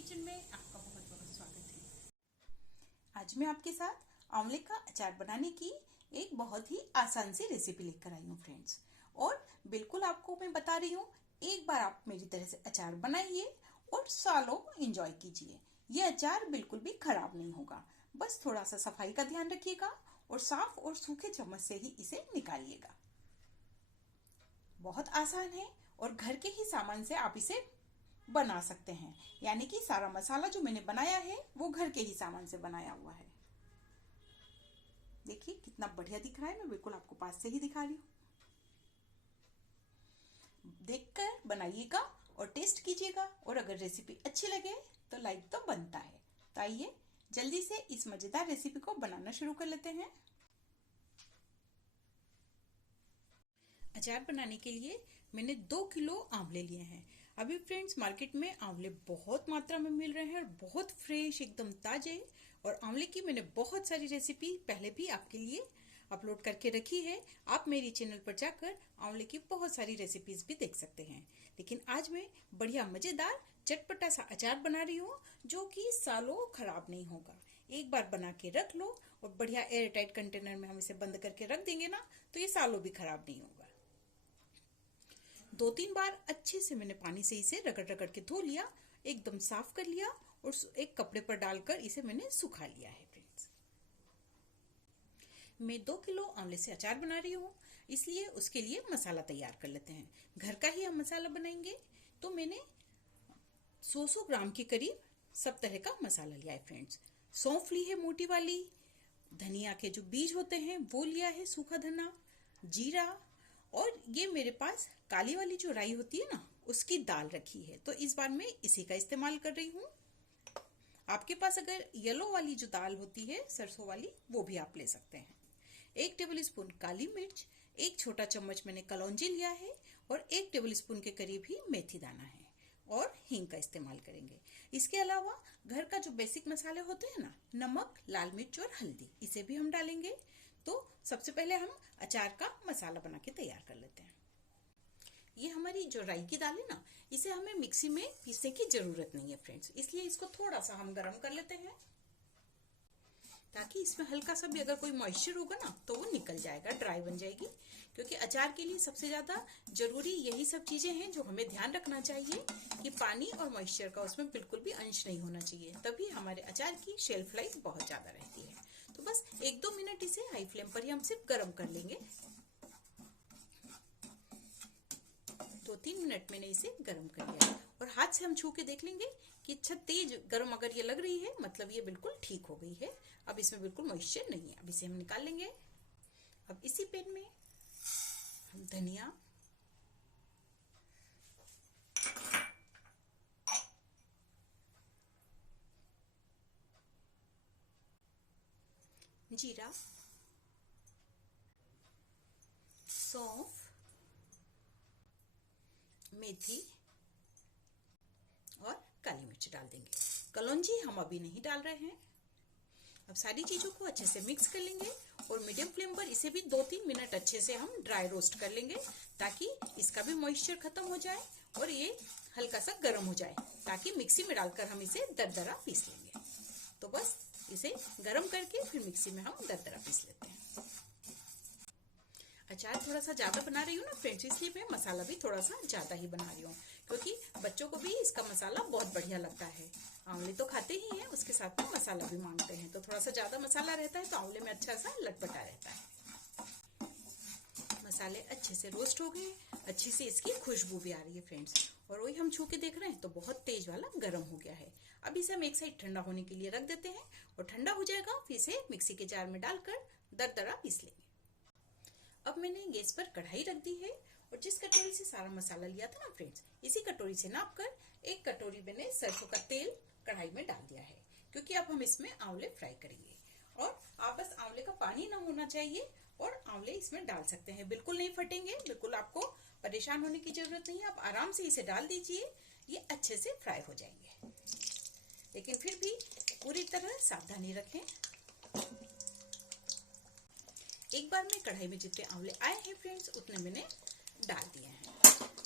Kitchen में आपका बहुत बहुत स्वागत है। आज मैं आपके साथ आंवले का अचार बनाने की एक बहुत ही आसान सी रेसिपी लेकर आई हूँ फ्रेंड्स। और बिल्कुल आपको मैं बता रही हूँ, एक बार आप मेरी तरह से अचार बनाइए और सालों एंजॉय कीजिए। ये अचार बिल्कुल भी खराब नहीं होगा। बस थोड़ा सा सफाई का ध्यान रखिएगा और साफ और सूखे चम्मच से ही इसे निकालिएगा। बहुत आसान है और घर के ही सामान से आप इसे बना सकते हैं। यानी कि सारा मसाला जो मैंने बनाया है वो घर के ही सामान से बनाया हुआ है। देखिए कितना बढ़िया दिख रहा है। मैं बिल्कुल आपको पास से ही दिखा रही हूँ। देखकर बनाइएगा और टेस्ट कीजिएगा। और अगर रेसिपी अच्छी लगे तो लाइक तो बनता है। तो आइए जल्दी से इस मजेदार रेसिपी को बनाना शुरू कर लेते हैं। अचार बनाने के लिए मैंने 2 किलो आंवले लिए हैं। अभी फ्रेंड्स मार्केट में आंवले बहुत मात्रा में मिल रहे हैं और बहुत फ्रेश, एकदम ताजे। और आंवले की मैंने बहुत सारी रेसिपी पहले भी आपके लिए अपलोड करके रखी है। आप मेरी चैनल पर जाकर आंवले की बहुत सारी रेसिपीज भी देख सकते हैं। लेकिन आज मैं बढ़िया मजेदार चटपटा सा अचार बना रही हूँ जो कि सालों खराब नहीं होगा। एक बार बना के रख लो और बढ़िया एयर टाइट कंटेनर में हम इसे बंद करके रख देंगे ना, तो ये सालों भी खराब नहीं होगा। 2-3 बार अच्छे से मैंने पानी से इसे रगड़ रगड़ के धो लिया, एकदम साफ कर लिया और एक कपड़े पर डालकर इसे मैंने सुखा लिया है फ्रेंड्स। मैं 2 किलो आंवले से अचार बना रही हूँ, इसलिए उसके लिए मसाला तैयार कर लेते हैं। घर का ही हम मसाला बनाएंगे। तो मैंने 100 ग्राम के करीब सब तरह का मसाला लिया है फ्रेंड्स। सौंफ ली है मोटी वाली, धनिया के जो बीज होते हैं वो लिया है, सूखा धना, जीरा, और ये मेरे पास काली वाली जो राई होती है ना, उसकी दाल रखी है। तो इस बार मैं इसी का इस्तेमाल कर रही हूँ। आपके पास अगर येलो वाली जो दाल होती है, सरसों वाली, वो भी आप ले सकते हैं। 1 टेबल स्पून काली मिर्च, 1 छोटा चम्मच मैंने कलौंजी लिया है और 1 टेबल स्पून के करीब ही मेथी दाना है। और हींग का इस्तेमाल करेंगे। इसके अलावा घर का जो बेसिक मसाले होते हैं ना, नमक, लाल मिर्च और हल्दी, इसे भी हम डालेंगे। तो सबसे पहले हम अचार का मसाला बना के तैयार कर लेते हैं। ये हमारी जो राई की दाल है ना, इसे हमें मिक्सी में पीसने की जरूरत नहीं है फ्रेंड्स, इसलिए इसको थोड़ा सा हम गरम कर लेते हैं ताकि इसमें हल्का सा भी अगर कोई मॉइस्चर होगा ना तो वो निकल जाएगा, ड्राई बन जाएगी। क्योंकि अचार के लिए सबसे ज्यादा जरूरी यही सब चीजें हैं जो हमें ध्यान रखना चाहिए कि पानी और मॉइस्चर का उसमें बिल्कुल भी अंश नहीं होना चाहिए, तभी हमारे अचार की शेल्फ लाइफ बहुत ज्यादा रहती है। तो बस 1-2 मिनट इसे हाई फ्लेम पर ही हम सिर्फ गर्म कर लेंगे। 2-3 मिनट मैंने इसे गर्म कर लिया और हाथ से हम छू के देख लेंगे कि अच्छा तेज गर्म अगर ये लग रही है, मतलब ये बिल्कुल ठीक हो गई है। अब इसमें बिल्कुल मॉइस्चर नहीं है। अब इसे हम निकाल लेंगे। अब इसी पैन में हम धनिया, जीरा, सौंफ, मेथी और काली मिर्च डाल देंगे। कलौंजी हम अभी नहीं डाल रहे हैं। अब सारी चीजों को अच्छे से मिक्स कर लेंगे और मीडियम फ्लेम पर इसे भी 2-3 मिनट अच्छे से हम ड्राई रोस्ट कर लेंगे ताकि इसका भी मॉइस्चर खत्म हो जाए और ये हल्का सा गर्म हो जाए, ताकि मिक्सी में डालकर हम इसे दरदरा पीस लेंगे। तो बस इसे गर्म करके फिर मिक्सी में हम दरदरा पीस लेते हैं। अचार थोड़ा सा ज्यादा बना रही हूँ ना फ्रेंड्स, इसलिए मैं मसाला भी थोड़ा सा ज्यादा ही बना रही हूँ, क्योंकि बच्चों को भी इसका मसाला बहुत बढ़िया लगता है। आंवले तो खाते ही हैं, उसके साथ में मसाला भी मांगते हैं, तो थोड़ा सा ज्यादा मसाला रहता है तो आंवले में अच्छा सा लटपटा रहता है। मसाले अच्छे से रोस्ट हो गए, अच्छी सी इसकी खुशबू भी आ रही है फ्रेंड्स। और वही हम छू के देख रहे हैं तो बहुत तेज वाला गर्म हो गया है। अब इसे हम एक साइड ठंडा होने के लिए रख देते हैं और ठंडा हो जाएगा फिर इसे मिक्सी के जार में डालकर दरदरा पीस लेंगे। अब मैंने गैस पर कढ़ाई रख दी है और जिस कटोरी से सारा मसाला लिया था ना फ्रेंड्स, इसी कटोरी से नापकर 1 कटोरी मैंने सरसों का तेल कढ़ाई में डाल दिया है, क्योंकि अब हम इसमें आंवले फ्राई करेंगे। और आप बस आंवले का पानी ना होना चाहिए और आंवले इसमें डाल सकते हैं, बिल्कुल नहीं फटेंगे। बिल्कुल आपको परेशान होने की जरूरत नहीं है, आप आराम से इसे डाल दीजिए, ये अच्छे से फ्राई हो जाएंगे। लेकिन फिर भी पूरी तरह सावधानी रखें। एक बार में कढ़ाई में जितने आंवले आए हैं फ्रेंड्स उतने मैंने डाल दिए हैं।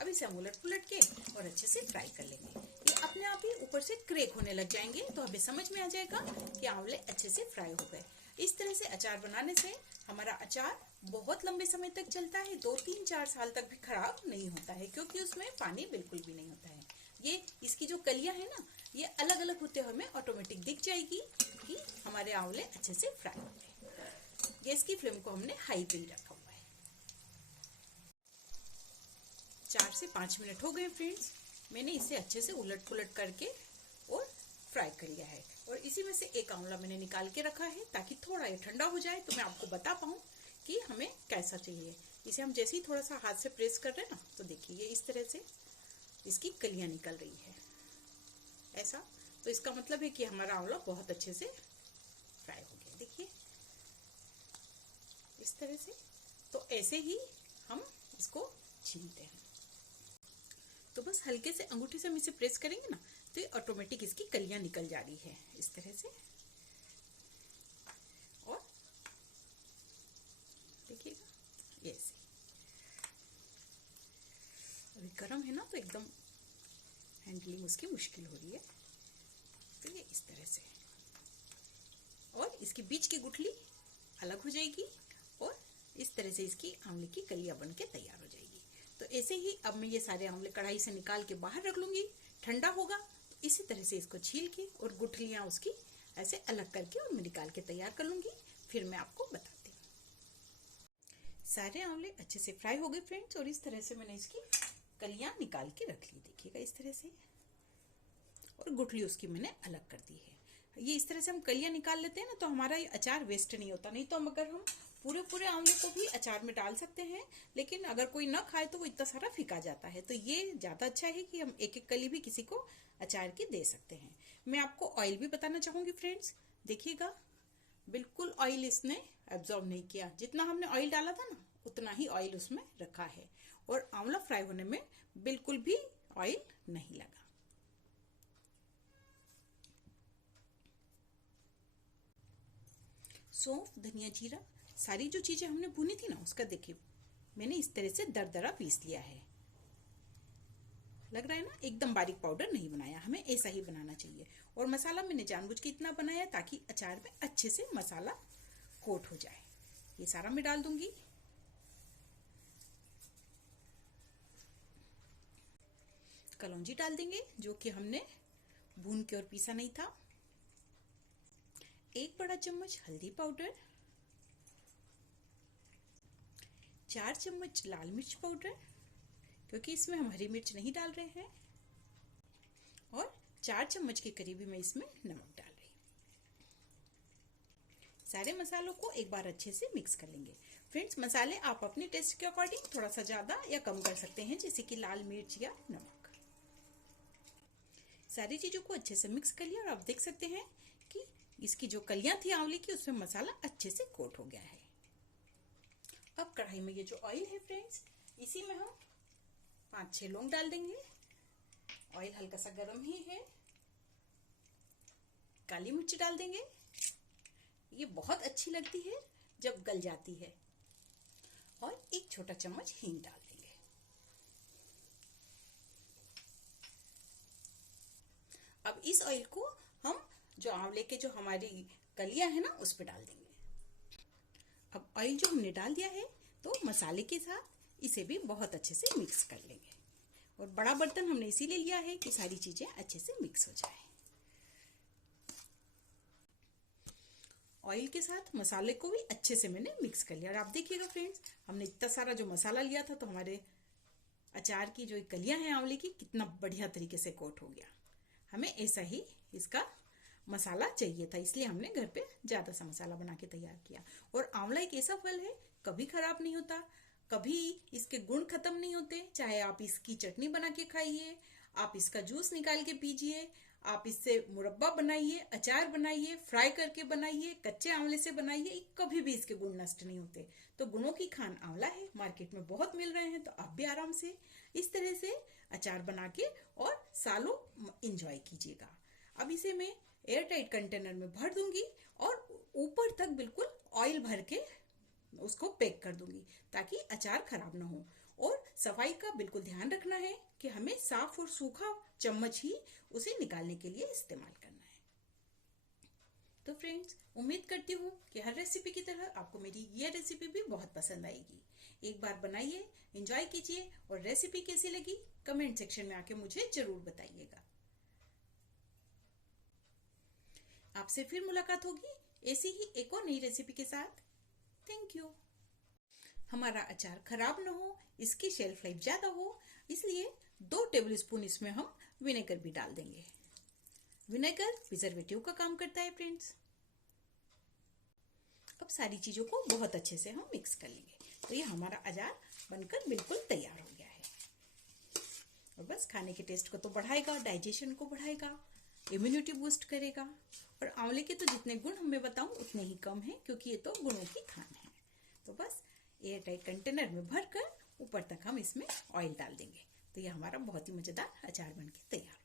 अब इसे हम उलट पुलट के और अच्छे से फ्राई कर लेंगे। ये अपने आप ही ऊपर से क्रैक होने लग जाएंगे, तो हमें समझ में आ जाएगा कि आंवले अच्छे से फ्राई हो गए। इस तरह से अचार बनाने से हमारा अचार बहुत लंबे समय तक चलता है, 2-3-4 साल तक भी खराब नहीं होता है, क्योंकि उसमें पानी बिल्कुल भी नहीं होता है। ये इसकी जो कलियां है ना, ये अलग अलग होते हमें ऑटोमेटिक दिख जाएगी कि हमारे आंवले अच्छे से फ्राई हो गए। गैस की फ्लेम को हमने हाई पे ही रखा हुआ है। 4 से 5 मिनट हो गए फ्रेंड्स, मैंने इसे अच्छे से उलट पुलट करके और फ्राई कर लिया है। और इसी में से एक आंवला मैंने निकाल के रखा है ताकि थोड़ा ये ठंडा हो जाए, तो मैं आपको बता पाऊँ कि हमें कैसा चाहिए। इसे हम जैसे ही थोड़ा सा हाथ से प्रेस कर रहे हैं ना, तो देखिए ये इस तरह से इसकी कलियां निकल रही है ऐसा, तो इसका मतलब है कि हमारा आंवला बहुत अच्छे से फ्राई हो गया। देखिए इस तरह से, तो ऐसे ही हम इसको छीलते हैं। तो बस हल्के से अंगूठे से हम इसे प्रेस करेंगे ना, तो ये ऑटोमेटिक इसकी कलियां निकल जा रही है इस तरह से। और देखिएगा ये ऐसे, अभी गर्म है ना, तो एकदम हैंडलिंग उसकी मुश्किल हो रही है। तो ये इस तरह से, और इसके बीच की गुठली अलग हो जाएगी और इस तरह से इसकी आंवले की कलियां बन के तैयार हो जाएगी। तो ऐसे ही अब मैं ये सारे आंवले कढ़ाई से निकाल के बाहर रख लूंगी, ठंडा होगा तो इसी तरह से इसको छील के और गुठलियां उसकी ऐसे अलग करके और मैं निकाल के तैयार कर लूंगी। फिर मैं आपको बताती हूँ। सारे आंवले अच्छे से फ्राई हो गए फ्रेंड्स, और इस तरह से मैंने इसकी कलियां निकाल के रख ली, देखिएगा इस तरह से, और गुठली उसकी मैंने अलग कर दी है। ये इस तरह से हम कलियां निकाल लेते हैं ना, तो हमारा ये अचार वेस्ट नहीं होता। नहीं तो अगर हम पूरे पूरे आंवले को भी अचार में डाल सकते हैं, लेकिन अगर कोई ना खाए तो वो इतना सारा फिका जाता है। तो ये ज्यादा अच्छा है कि हम एक एक कली भी किसी को अचार की दे सकते हैं। मैं आपको ऑयल भी बताना चाहूंगी फ्रेंड्स, देखिएगा बिल्कुल ऑयल इसने एब्जॉर्ब नहीं किया। जितना हमने ऑयल डाला था ना, उतना ही ऑयल उसमें रखा है, और आंवला फ्राई होने में बिल्कुल भी ऑयल नहीं लगा। सौंफ, धनिया, जीरा, सारी जो चीजें हमने भुनी थी ना, उसका देखिए मैंने इस तरह से दरदरा पीस लिया है। लग रहा है ना, एकदम बारीक पाउडर नहीं बनाया, हमें ऐसा ही बनाना चाहिए। और मसाला मैंने जानबूझ के इतना बनाया ताकि अचार में अच्छे से मसाला कोट हो जाए। ये सारा मैं डाल दूंगी। कलौंजी डाल देंगे, जो कि हमने भून के और पीसा नहीं था। 1 बड़ा चम्मच हल्दी पाउडर, 4 चम्मच लाल मिर्च पाउडर, क्योंकि इसमें हम हरी मिर्च नहीं डाल रहे हैं, और 4 चम्मच के करीब मैं इसमें नमक डाल रही हूँ। सारे मसालों को एक बार अच्छे से मिक्स कर लेंगे। फ्रेंड्स, मसाले आप अपने टेस्ट के अकॉर्डिंग थोड़ा सा ज्यादा या कम कर सकते हैं, जैसे कि लाल मिर्च या नमक। सारी चीजों को अच्छे से मिक्स कर लिया, और आप देख सकते हैं कि इसकी जो कलियां थी आंवले की, उसमें मसाला अच्छे से कोट हो गया है। अब कढ़ाई में ये जो ऑयल है फ्रेंड्स, इसी में हम 5-6 लौंग डाल देंगे। ऑयल हल्का सा गर्म ही है। काली मिर्च डाल देंगे, ये बहुत अच्छी लगती है जब गल जाती है। और 1 छोटा चम्मच हींग डाल देंगे। अब इस ऑयल को हम जो आंवले के जो हमारी कलियां है ना, उस पर डाल देंगे। अब ऑयल जो हमने डाल दिया है, तो मसाले के साथ इसे भी बहुत अच्छे से मिक्स कर लेंगे। और बड़ा बर्तन हमने इसीलिए लिया है कि सारी चीजें अच्छे से मिक्स हो जाए। ऑयल के साथ मसाले को भी अच्छे से मैंने मिक्स कर लिया। और आप देखिएगा फ्रेंड्स, हमने इतना सारा जो मसाला लिया था, तो हमारे अचार की जो कलियां हैं आंवले की, कितना बढ़िया तरीके से कोट हो गया। हमें ऐसा ही इसका मसाला चाहिए था, इसलिए हमने घर पे ज्यादा सा मसाला बना के तैयार किया। और आंवला एक ऐसा फल है, कभी खराब नहीं होता, कभी इसके गुण खत्म नहीं होते। चाहे आप इसकी चटनी बना के खाइए, आप इसका जूस निकाल के पीजिए, आप इससे मुरब्बा बनाइए, अचार बनाइए, फ्राई करके बनाइए, कच्चे आंवले से बनाइए, कभी भी इसके गुण नष्ट नहीं होते। तो गुणों की खान आंवला है, मार्केट में बहुत मिल रहे हैं, तो आप भी आराम से इस तरह से अचार बना के और सालों इंजॉय कीजिएगा। अब इसे मैं एयर टाइट कंटेनर में भर दूंगी और ऊपर तक बिल्कुल ऑयल भर के उसको पैक कर दूंगी, ताकि अचार खराब ना हो। और सफाई का बिल्कुल ध्यान रखना है कि हमें साफ और सूखा चम्मच ही उसे निकालने के लिए इस्तेमाल करना है। तो फ्रेंड्स, उम्मीद करती हूँ कि हर रेसिपी की तरह आपको मेरी ये रेसिपी भी बहुत पसंद आएगी। एक बार बनाइए, एंजॉय कीजिए और रेसिपी कैसी लगी कमेंट सेक्शन में आके मुझे जरूर बताइएगा। आपसे फिर मुलाकात होगी ऐसी ही एक और नई रेसिपी के साथ। Thank you. हमारा अचार खराब ना हो, इसकी शेल्फ लाइफ ज्यादा हो, इसलिए 2 टेबलस्पून इसमें हम विनेगर भी डाल देंगे। विनेगर प्रिजर्वेटिव का काम करता है फ्रेंड्स। अब सारी चीजों को बहुत अच्छे से हम मिक्स कर लेंगे। तो ये हमारा अचार बनकर बिल्कुल तैयार हो गया है। और बस खाने के टेस्ट को तो बढ़ाएगा, डाइजेशन को बढ़ाएगा, इम्यूनिटी बूस्ट करेगा। और आंवले के तो जितने गुण मैं बताऊं उतने ही कम है, क्योंकि ये तो गुणों की खान है। तो बस एयर टाइट कंटेनर में भरकर ऊपर तक हम इसमें ऑयल डाल देंगे। तो ये हमारा बहुत ही मजेदार अचार बनके तैयार।